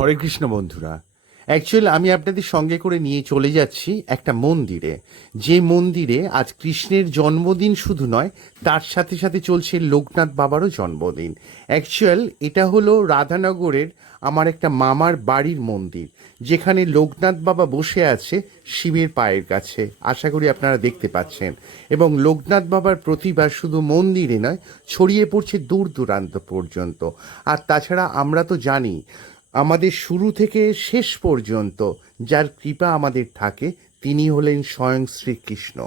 হরে কৃষ্ণ বন্ধুরা, অ্যাকচুয়ালি আমি আপনাদের সঙ্গে করে নিয়ে চলে যাচ্ছি একটা মন্দিরে, যে মন্দিরে আজ কৃষ্ণের জন্মদিন শুধু নয়, তার সাথে সাথে চলছে লোকনাথ বাবারও জন্মদিন। অ্যাকচুয়াল এটা হলো রাধানগরের আমার একটা মামার বাড়ির মন্দির, যেখানে লোকনাথ বাবা বসে আছে শিবের পায়ের কাছে। আশা করি আপনারা দেখতে পাচ্ছেন। এবং লোকনাথ বাবার প্রতিভা শুধু মন্দিরে নয়, ছড়িয়ে পড়ছে দূর দূরান্ত পর্যন্ত। আর তাছাড়া আমরা তো জানি, আমাদের শুরু থেকে শেষ পর্যন্ত যার কৃপা আমাদের থাকে তিনি হলেন স্বয়ং শ্রীকৃষ্ণ।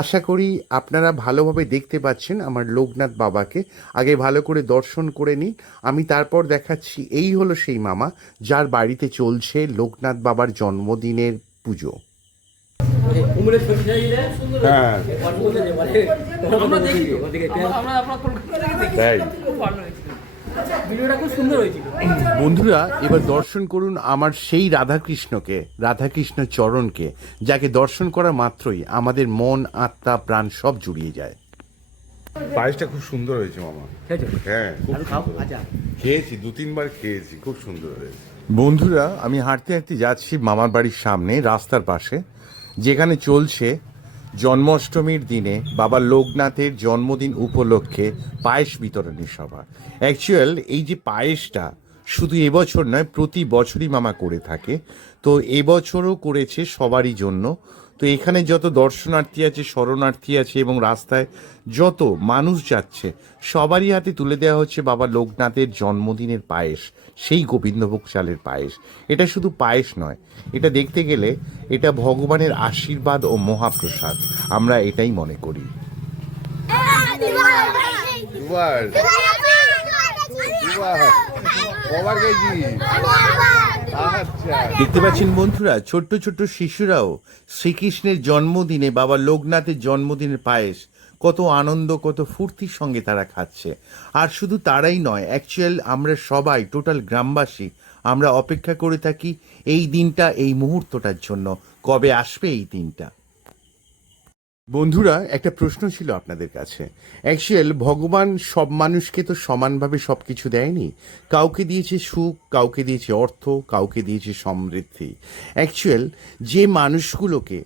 আশা করি আপনারা ভালোভাবে দেখতে পাচ্ছেন আমার লোকনাথ বাবাকে। আগে ভালো করে দর্শন করে নিন, আমি তারপর দেখাচ্ছি। এই হলো সেই মামা যার বাড়িতে চলছে লোকনাথ বাবার জন্মদিনের পুজো। হ্যাঁ, তাই বন্ধুরা, এবার দর্শন করুন আমার সেই রাধাকৃষ্ণকে, রাধাকৃষ্ণ চরণকে, যাকে দর্শন করা মাত্রই আমাদের মন, আত্মা, প্রাণ সব জুড়িয়ে যায়। পায়েসটা খুব সুন্দর হয়েছে মামা। হ্যাঁ, খুব সুন্দর। খেয়েছি, 2-3 বার খেয়েছি, খুব সুন্দর হয়েছে। বন্ধুরা, আমি হাঁটতে হাঁটতে যাচ্ছি মামার বাড়ির সামনে রাস্তার পাশে, যেখানে চলছে জন্মাষ্টমীর দিনে বাবা লোকনাথের জন্মদিন উপলক্ষে পায়েস বিতরণী সভা। অ্যাকচুয়াল এই যে পায়েসটা শুধু এবছর নয়, প্রতি বছরই মামা করে থাকে। তো এবছরও করেছে সবারই জন্য। তো এখানে যত দর্শনার্থী আছে, শরণার্থী আছে এবং রাস্তায় যত মানুষ যাচ্ছে, সবারই হাতে তুলে দেওয়া হচ্ছে বাবা লোকনাথের জন্মদিনের পায়েস, সেই গোবিন্দভোগ চালের পায়েস। এটা শুধু পায়েস নয়, এটা দেখতে গেলে এটা ভগবানের আশীর্বাদ ও মহাপ্রসাদ, আমরা এটাই মনে করি। দুবার দুবার কবার গেছি। আচ্ছা, দেখতে পাচ্ছেন বন্ধুরা, ছোট্ট ছোট্ট শিশুরাও শ্রীকৃষ্ণের জন্মদিনে বাবা লোকনাথের জন্মদিনের পায়েস কত আনন্দ, কত ফুর্তির সঙ্গে তারা খাচ্ছে। আর শুধু তারাই নয়, অ্যাকচুয়াল আমরা সবাই, টোটাল গ্রামবাসী, আমরা অপেক্ষা করে থাকি এই দিনটা, এই মুহূর্তটার জন্য। কবে আসবে এই দিনটা? বন্ধুরা, একটা প্রশ্ন ছিল আপনাদের কাছে। অ্যাকচুয়াল ভগবান সব মানুষকে তো সমানভাবে সব কিছু দেয়নি। কাউকে দিয়েছে সুখ, কাউকে দিয়েছে অর্থ, কাউকে দিয়েছে সমৃদ্ধি। অ্যাকচুয়াল যে মানুষগুলোকে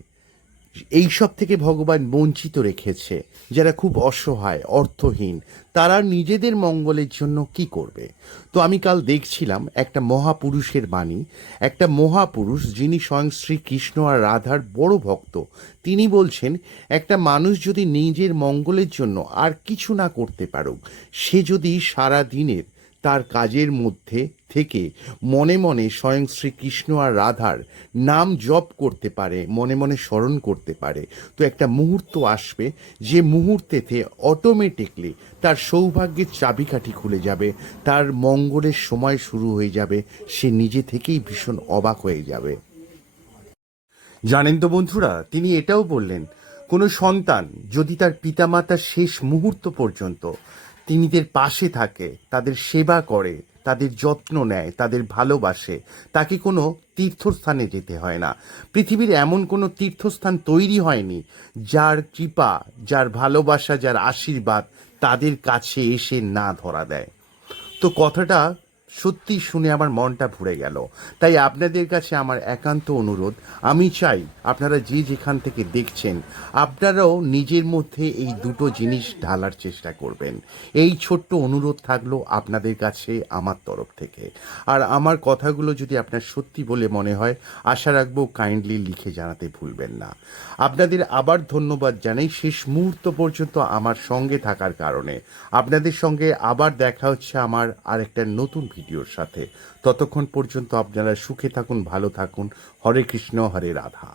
এইসব থেকে ভগবান বঞ্চিত রেখেছে, যারা খুব অসহায়, অর্থহীন, তারা নিজেদের মঙ্গলের জন্য কি করবে? তো আমি কাল দেখছিলাম একটা মহাপুরুষের বাণী, একটা মহাপুরুষ যিনি স্বয়ং শ্রীকৃষ্ণ আর রাধার বড় ভক্ত। তিনি বলছেন, একটা মানুষ যদি নিজের মঙ্গলের জন্য আর কিছু না করতে পারুক, সে যদি সারা দিনের তার কাজের মধ্যে থেকে মনে মনে স্বয়ং শ্রীকৃষ্ণ আর রাধার নাম জপ করতে পারে, মনে মনে স্মরণ করতে পারে, তো একটা মুহূর্ত আসবে যে মুহূর্তেতে অটোমেটিকলি তার সৌভাগ্যের চাবিকাঠি খুলে যাবে, তার মঙ্গলের সময় শুরু হয়ে যাবে, সে নিজে থেকেই ভীষণ অবাক হয়ে যাবে। জানেন তো বন্ধুরা, তিনি এটাও বললেন, কোনো সন্তান যদি তার পিতামাতার শেষ মুহূর্ত পর্যন্ত তিনিদের পাশে থাকে, তাদের সেবা করে, তাদের যত্ন নেয়, তাদের ভালোবাসে, তাকে কোনো তীর্থস্থানে যেতে হয় না। পৃথিবীর এমন কোনো তীর্থস্থান তৈরি হয়নি যার কৃপা, যার ভালোবাসা, যার আশীর্বাদ তাদের কাছে এসে না ধরা দেয়। তো কথাটা সত্যি শুনে আমার মনটা ভরে গেল। তাই আপনাদের কাছে আমার একান্ত অনুরোধ, আমি চাই আপনারা যে যেখান থেকে দেখছেন, আপনারাও নিজের মধ্যে এই দুটো জিনিস ঢালার চেষ্টা করবেন। এই ছোট্ট অনুরোধ থাকলো আপনাদের কাছে আমার তরফ থেকে। আর আমার কথাগুলো যদি আপনার সত্যি বলে মনে হয়, আশা রাখবো কাইন্ডলি লিখে জানাতে ভুলবেন না। আপনাদের আবার ধন্যবাদ জানাই শেষ মুহূর্ত পর্যন্ত আমার সঙ্গে থাকার কারণে। আপনাদের সঙ্গে আবার দেখা হচ্ছে আমার আরেকটা নতুন ভিডিওর সাথে। ততক্ষণ পর্যন্ত আপনারা সুখে থাকুন, ভালো থাকুন। হরে কৃষ্ণ, হরে রাধা।